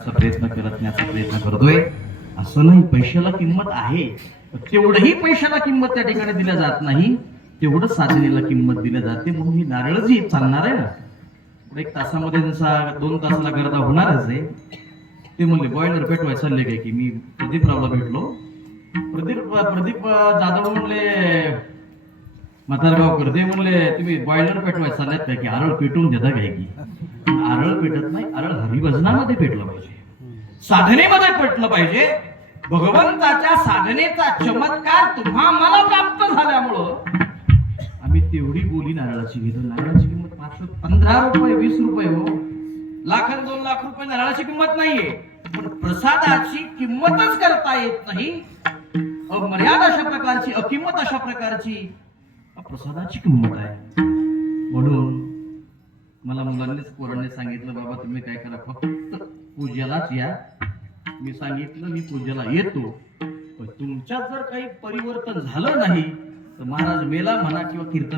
प्रयत्न करण्याचा प्रयत्न करतोय. असं नाही पैशाला किंमत आहे, तेवढंही पैशाला किंमत त्या ठिकाणी दिल्या जात नाही, तेवढं साधनेला किंमत दिल्या जाते. म्हणून ही नारळ जी चालणार आहे ना, एक तासामध्ये जसा 2 तासाला गर्दा होणारच आहे. ते म्हणले बॉयलर पेटवायला चालले काय की मी प्रदीपरावला भेटलो. प्रदीप जाधव म्हणले म्हातारगावकर, ते म्हणले तुम्ही बॉयलर पेटवायला चालल्यात काय की आरळ पेटवून देता काय की. आरळ पेटत नाही, आरळ हरिभजनामध्ये पेटलं पाहिजे, साधनेमध्ये पेटलं पाहिजे. भगवंताच्या साधनेचा चमत्कार तुम्हा मला प्राप्त झाल्यामुळं आम्ही तेवढी बोली नारळाची घेतो. नारळाची किंमत 15 रुपये 20 रुपये हो, लाख 2 लाख रुपये नारळाची किंमत नाहीये. पण प्रसादाची किंमतच करता येत नाही. अमर्याद अशा प्रकारची, अकिंमत अशा प्रकारची प्रसादाची किंमत आहे. म्हणून मला मुलांनीच पोरांनी सांगितलं, बाबा तुम्ही काय करा, फक्त पूजेलाच या. मी सांगितलं मी पूजेला येतो, पण तुमच्यात जर काही परिवर्तन झालं नाही तर महाराज मेला म्हणा किंवा कीर्तन